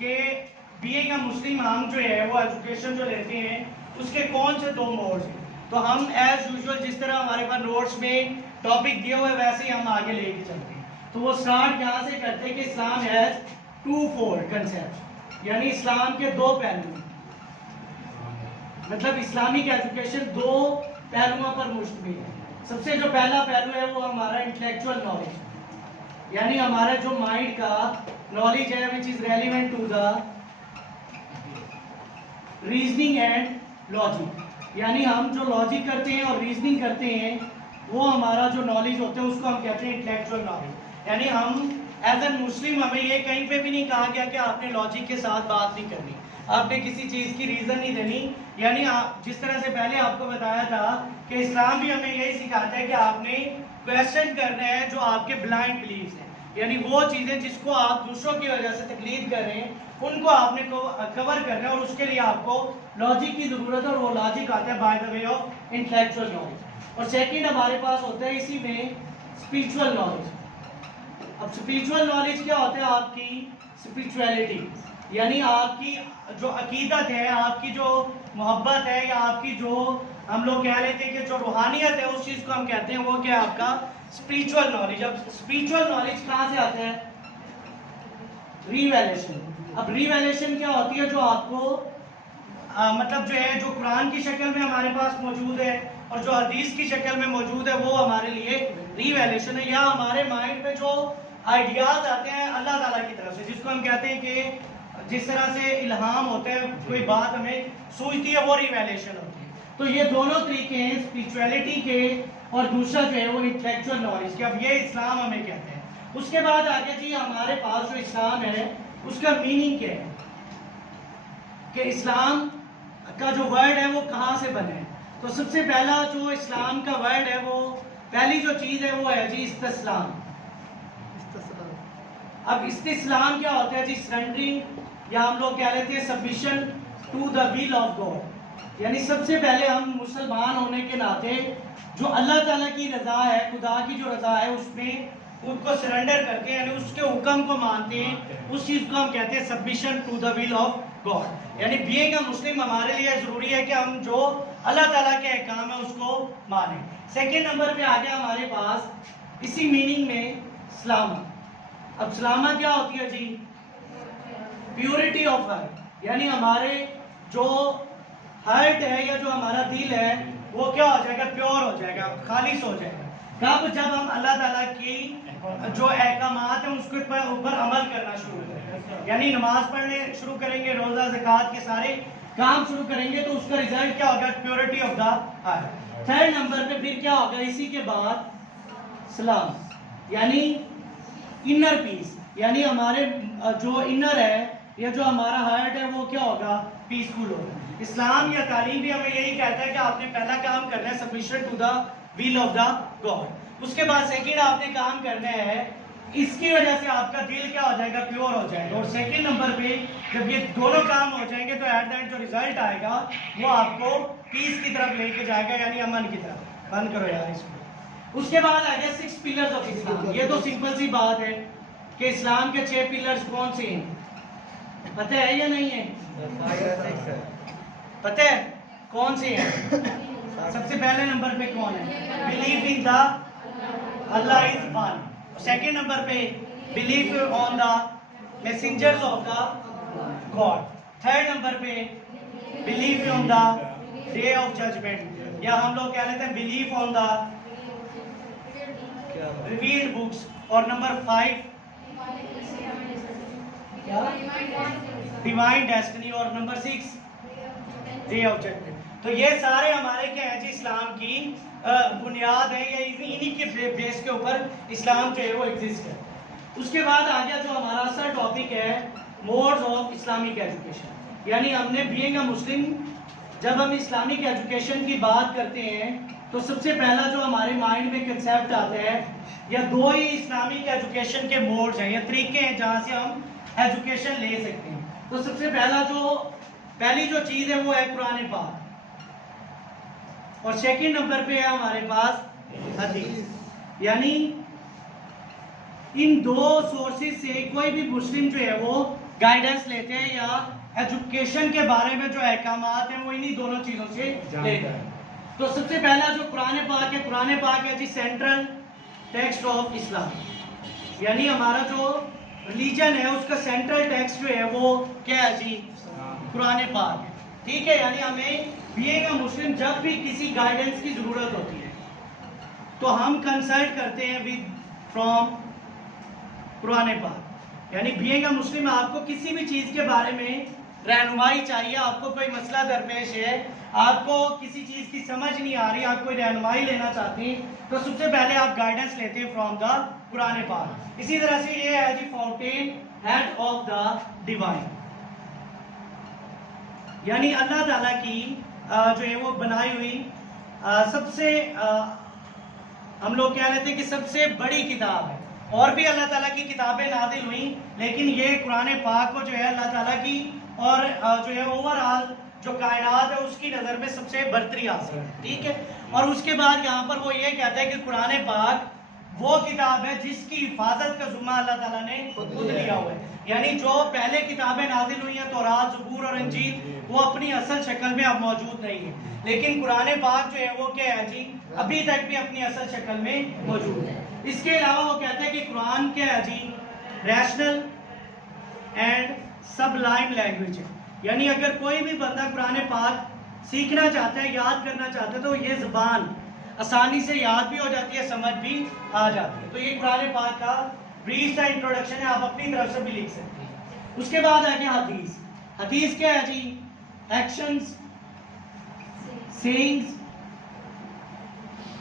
کہ being a مسلم ہم جو ہے وہ ایجوکیشن جو لیتے ہیں اس کے کون سے 2 موڈز ہیں. تو ہم ایز یوزول جس طرح ہمارے پاس نوٹس میں ٹاپک دیے ہوئے ویسے ہی ہم آگے لے کے چلتے ہیں. تو وہ سٹارٹ یہاں سے کرتے ہیں کہ اسلام ہیز 2 فولڈ کنسیپٹ، یعنی اسلام کے 2 پہلو، مطلب اسلامک ایجوکیشن 2 پہلوؤں پر مشتمل ہے. سب سے جو پہلا پہلو ہے وہ ہمارا انٹلیکچوئل نالج، یعنی ہمارا جو مائنڈ کا نالج ہے which is relevant to the reasoning and logic, یعنی ہم جو لاجک کرتے ہیں اور ریزننگ کرتے ہیں وہ ہمارا جو نالج ہوتا ہے اس کو ہم کہتے ہیں انٹلیکچوئل نالج. یعنی ہم ایز این مسلم ہمیں یہ کہیں پہ بھی نہیں کہا گیا کہ آپ نے لاجک کے ساتھ بات نہیں کرنی، آپ نے کسی چیز کی ریزن نہیں دینی. یعنی جس طرح سے پہلے آپ کو بتایا تھا کہ اسلام بھی ہمیں یہی سکھاتا ہے کہ آپ نے کویسچن کرنا ہے جو آپ کے بلائنڈ بلیفز ہیں، یعنی وہ چیزیں جس کو آپ دوسروں کی وجہ سے تقلید کر رہے ہیں ان کو آپ نے کور کرنا ہے، اور اس کے لیے آپ کو لاجک کی ضرورت ہے، اور وہ لاجک آتا ہے by the way of intellectual knowledge. اور سیکنڈ ہمارے پاس ہوتا ہے اسی میں اسپریچول نالج. اب اسپریچول نالج کیا ہوتا ہے؟ آپ کی اسپریچولیٹی، یعنی آپ کی جو عقیدت ہے، آپ کی جو محبت ہے، یا آپ کی جو ہم لوگ کہہ لیتے ہیں کہ جو روحانیت ہے اس چیز کو ہم کہتے ہیں وہ کیا ہے؟ آپ کا اسپریچول نالج. اب اسپریچول نالج کہاں سے آتا ہے؟ ریویلیشن. اب ریویلیشن کیا ہوتی ہے؟ جو آپ کو مطلب جو ہے جو قرآن کی شکل میں ہمارے پاس موجود ہے اور جو حدیث کی شکل میں موجود ہے وہ ہمارے لیے ریویلیشن ہے، یا ہمارے مائنڈ میں جو آئیڈیاز آتے ہیں اللہ تعالیٰ کی طرف سے، جس کو ہم کہتے ہیں کہ جس طرح سے الہام ہوتا ہے، کوئی بات ہمیں سوچتی ہے، وہ ریویلیشن ہوتی ہے. تو یہ دونوں طریقے ہیں اسپریچولیٹی کے، اور دوسرا جو ہے وہ انٹلیکچوئل نالج کے. اب یہ اسلام ہمیں کہتے ہیں. اس کے بعد آگے جی ہمارے پاس جو اسلام ہے اس کا میننگ کیا ہے، کہ اسلام کا جو ورڈ ہے وہ کہاں سے بنا ہے. تو سب سے پہلا جو اسلام کا ورڈ ہے، وہ پہلی جو چیز ہے وہ ہے جی استسلام. اب استسلام کیا ہوتا ہے جی؟ سرنڈرنگ، یا ہم لوگ کہہ لیتے ہیں submission to the will of God. یعنی سب سے پہلے ہم مسلمان ہونے کے ناطے جو اللہ تعالیٰ کی رضا ہے، خدا کی جو رضا ہے، اس میں خود کو سرنڈر کرتے ہیں، یعنی اس کے حکم کو مانتے ہیں. اس چیز کو ہم کہتے ہیں submission to the will of God. یعنی بینگ اے مسلم ہمارے لیے ضروری ہے کہ ہم جو اللہ تعالیٰ کے احکام ہیں اس کو مانیں. سیکنڈ نمبر پہ آ گیا ہمارے پاس اسی میننگ میں سلامت. اب سلامت کیا ہوتی ہے جی؟ پیورٹی آف ہارٹ، یعنی ہمارے جو ہارٹ ہے یا جو ہمارا دل ہے وہ کیا ہو جائے گا؟ پیور ہو جائے گا، خالص ہو جائے گا. کب؟ جب ہم اللہ تعالیٰ کی جو احکامات ہیں اس کے اوپر عمل کرنا شروع کریں، یعنی نماز پڑھنے شروع کریں گے، روزہ زکوٰۃ کے سارے کام شروع کریں گے، تو اس کا ریزلٹ کیا ہوگا؟ Purity of the heart. Third number پہ پھر کیا ہوگا اسی کے بعد؟ سلام، یعنی انر پیس، یعنی ہمارے جو انر ہے یا جو ہمارا ہارٹ ہے وہ کیا ہوگا؟ پیسفل ہوگا. اسلام یا تعلیم بھی ہمیں یہی کہتا ہے کہ آپ نے پہلا کام کرنا ہے submission to the will of the God. اس کے بعد سیکنڈ آپ نے کام کرنا ہے، اس کی وجہ سے آپ کا دل کیا ہو جائے گا؟ پیور ہو جائے گا. اور سیکنڈ نمبر پہ جب یہ دونوں کام ہو جائیں گے تو ایٹ دا اینڈ جو ریزلٹ آئے گا وہ آپ کو پیس کی طرف لے کے جائے گا، یعنی امن کی طرف. بند کرو یار اس کو. اس کے بعد آ گیا 6 پلرز آف اسلام. یہ تو سمپل سی بات ہے کہ اسلام کے 6 پلرز کون سے ہیں، پتہ ہے یا نہیں ہے؟ پتہ ہے کون سے ہیں؟ سب سے پہلے نمبر پہ کون ہے؟ Believe in the Allah is one. Second number پہ believe on the messengers of the God. Third number پہ believe on the day of judgment, یا ہم لوگ کہہ لیتے ہیں believe on the revealed books. اور نمبر 5 ڈیوائن ڈیسٹنی. اور نمبر 6 ڈے آف ججمنٹ. تو یہ سارے ہمارے کیا ہیں جی؟ اسلام کی بنیاد ہے، یا انہی کے بیس کے اوپر اسلام جو ہے وہ ایگزسٹ ہے. اس کے بعد آ گیا جو ہمارا اصل ٹاپک ہے موڈز آف اسلامک ایجوکیشن. یعنی ہم نے بینگ اے مسلم جب ہم اسلامک ایجوکیشن کی بات کرتے ہیں تو سب سے پہلا جو ہمارے مائنڈ میں کنسیپٹ آتا ہے، یا 2 ہی اسلامک ایجوکیشن کے موڈز ہیں یا طریقے ہیں جہاں سے ہم ایجوکیشن لے سکتے ہیں. تو سب سے پہلی جو چیز ہے وہ ہے قرآن پاک، اور سیکنڈ نمبر پہ ہے ہمارے پاس حدیث. یعنی ان 2 سورسز سے کوئی بھی مسلم جو ہے وہ गाइडेंस लेते हैं या एजुकेशन के बारे में जो अहकामात हैं वो इन्हीं दोनों चीज़ों से लेते हैं। तो सबसे पहला जो कुरान पाक है, कुरान पाक है जी सेंट्रल टेक्स्ट ऑफ इस्लाम, यानी हमारा जो रिलीजन है उसका सेंट्रल टेक्स्ट जो है वो क्या है जी, कुरान पाक है। ठीक है, यानी हमें बीइंग अ मुस्लिम जब भी किसी गाइडेंस की ज़रूरत होती है तो हम कंसल्ट करते हैं विद फ्रॉम कुरान पाक। यानी बीइंग अ मुस्लिम आपको किसी भी चीज़ के बारे में रहनुमाई चाहिए, आपको कोई मसला दरपेश है, आपको किसी चीज़ की समझ नहीं आ रही, आप कोई रहनुमाई लेना चाहते हैं तो सबसे पहले आप गाइडेंस लेते हैं फ्रॉम द कुरान पाक। इसी तरह से ये है जी fountain head of the divine, यानी अल्लाह ताला की जो है वो बनाई हुई सबसे हम लोग कह लेते हैं कि सबसे बड़ी किताब है। और भी अल्लाह ताला की किताबें नाजिल हुई, लेकिन ये कुरान पाक को जो है अल्लाह ताला की और जो है ओवरऑल जो कायनात है उसकी नज़र में सबसे बरतरी हासिल है। ठीक है, और उसके बाद यहाँ पर वो ये कहता है कि कुरान पाक वो किताब है जिसकी हिफाजत का जुम्मा अल्लाह ताला ने खुद लिया हुआ है। यानी जो पहले किताबें नाजिल हुई हैं तौरात, ज़बूर और इंजील, वो अपनी असल शक्ल में अब मौजूद नहीं है, लेकिन कुरान पाक जो है वो क्या है जी, अभी तक भी अपनी असल शक्ल में मौजूद है। इसके अलावा वो कहते हैं कि कुरान क्या है जी, रैशनल एंड सबलाइन लैंग्वेज है। यानी अगर कोई भी बंदा कुरान पाक सीखना चाहता है, याद करना चाहता है, तो ये ज़बान आसानी से याद भी हो जाती है, समझ भी आ जाती है। तो ये कुरान पाक का ब्रीफ सा इंट्रोडक्शन है, आप अपनी तरफ से भी लिख सकते हैं। उसके बाद आ गया हदीस। हदीस क्या है जी, एक्शंस, सेइंग्स,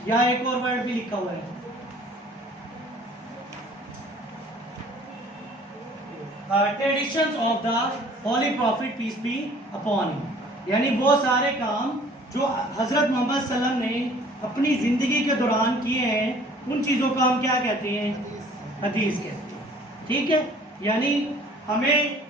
या एक और वर्ड भी लिखा हुआ है traditions of the holy prophet peace be upon him, यानी वो सारे काम जो हजरत मोहम्मद सल्लम ने अपनी जिंदगी के दौरान किए हैं उन चीज़ों को हम क्या कहते हैं, हदीस कहते हैं। ठीक है, यानी हमें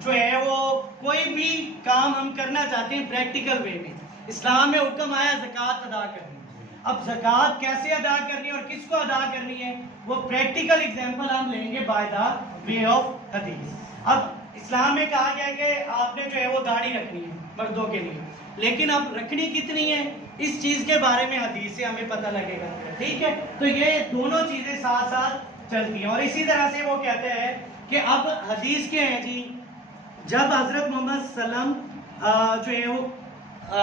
जो है वो कोई भी काम हम करना चाहते हैं प्रैक्टिकल वे में, इस्लाम में हुक्म आया ज़कात अदा करनी। अब ज़कात कैसे अदा करनी है और किसको अदा करनी है वो प्रैक्टिकल एग्जांपल हम लेंगे बाय द वे ऑफ हदीस। अब इस्लाम में कहा गया कि आपने जो है वो दाढ़ी रखनी है मर्दों के लिए, लेकिन अब रखनी कितनी है इस चीज़ के बारे में हदीस से हमें पता लगेगा। ठीक है, तो ये दोनों चीज़ें साथ साथ चलती हैं। और इसी तरह से वो कहते हैं कि अब हदीस के हैं जी, जब हजरत मोहम्मद सल्लम जो है वो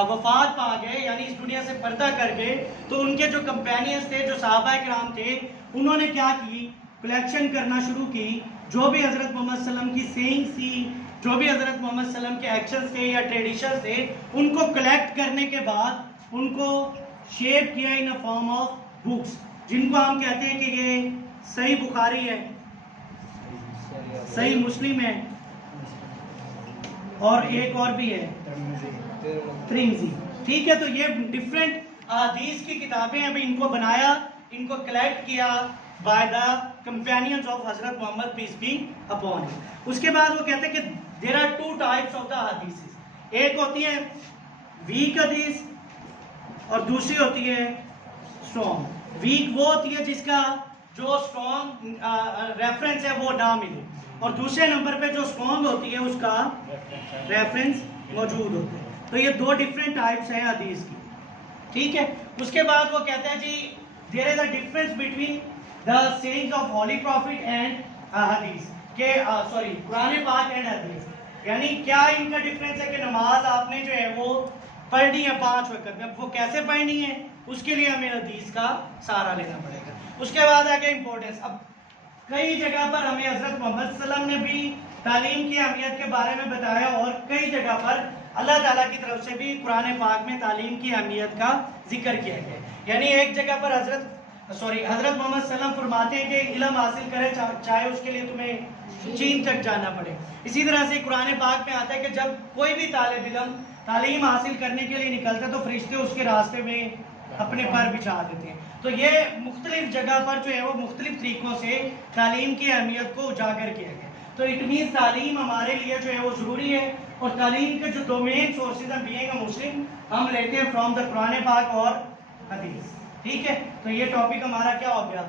वफात पा गए, यानी इस दुनिया से पर्दा कर गए, तो उनके जो कंपेनियंस थे, जो सहाबा किराम थे, उन्होंने क्या की, कलेक्शन करना शुरू की। जो भी हजरत मोहम्मद सल्लम की सेइंग्स थी, जो भी हजरत मोहम्मद सल्लम के एक्शंस थे या ट्रेडिशंस थे, उनको कलेक्ट करने के बाद उनको शेप किया इन अ फॉर्म ऑफ बुक्स, जिनको हम कहते हैं कि ये सही बुखारी है, सही मुस्लिम है, और एक और भी है तिर्मिज़ी। ठीक है, तो ये डिफरेंट हदीस की किताबें अभी इनको बनाया, इनको कलेक्ट किया by the companions of Hazrat Muhammad peace be upon him. उसके बाद वो कहते हैं कि there are two types of the hadith, एक होती है वीक हदीस और दूसरी होती है स्ट्रॉन्ग। वीक वो होती है जिसका जो स्ट्रॉन्ग रेफरेंस है वो ना मिले, और दूसरे नंबर पे जो स्ट्रॉन्ग होती है उसका रेफरेंस मौजूद होता है। तो ये दो डिफरेंट टाइप्स हैं हदीस की। ठीक है, उसके बाद वो कहते हैं जी there is a difference between the sayings of holy prophet and हदीस के सॉरी कुरान पाक एंड हदीस, यानी क्या इनका डिफरेंस है कि नमाज आपने जो है वो पढ़नी है 5 वक्त में, वो कैसे पढ़नी है उसके लिए हमें हदीस का सहारा लेना पड़ेगा। उसके बाद आ गया इंपॉर्टेंस। अब कई जगह पर हमें हजरत मोहम्मद सल्लम ने भी तालीम की अहमियत के बारे में बताया, और कई जगह पर अल्लाह ताला की तरफ से भी कुरान पाक में तालीम की अहमियत का जिक्र किया गया। यानी एक जगह पर हजरत मोहम्मद सल्लम फरमाते हैं कि इल्म हासिल करे चाहे उसके लिए तुम्हें चीन तक जाना पड़े। इसी तरह से कुरान पाक में आता है कि जब कोई भी तालिब इल्म तालीम हासिल करने के लिए निकलता है तो फरिश्ते उसके रास्ते में अपने पर बिछा देते हैं। तो ये मुख्तलिफ जगह पर जो है वो मुख्तलिफ तरीक़ों से तालीम की अहमियत को उजागर किया गया। तो इट मीन्स तालीम हमारे लिए जो है वो ज़रूरी है, और तालीम के जो दो मेन सोर्सेज हैं बीइंग अ मुस्लिम हम लेते हैं फ्रॉम द कुरान पाक और हदीस। ठीक है, तो ये टॉपिक हमारा क्या हो गया,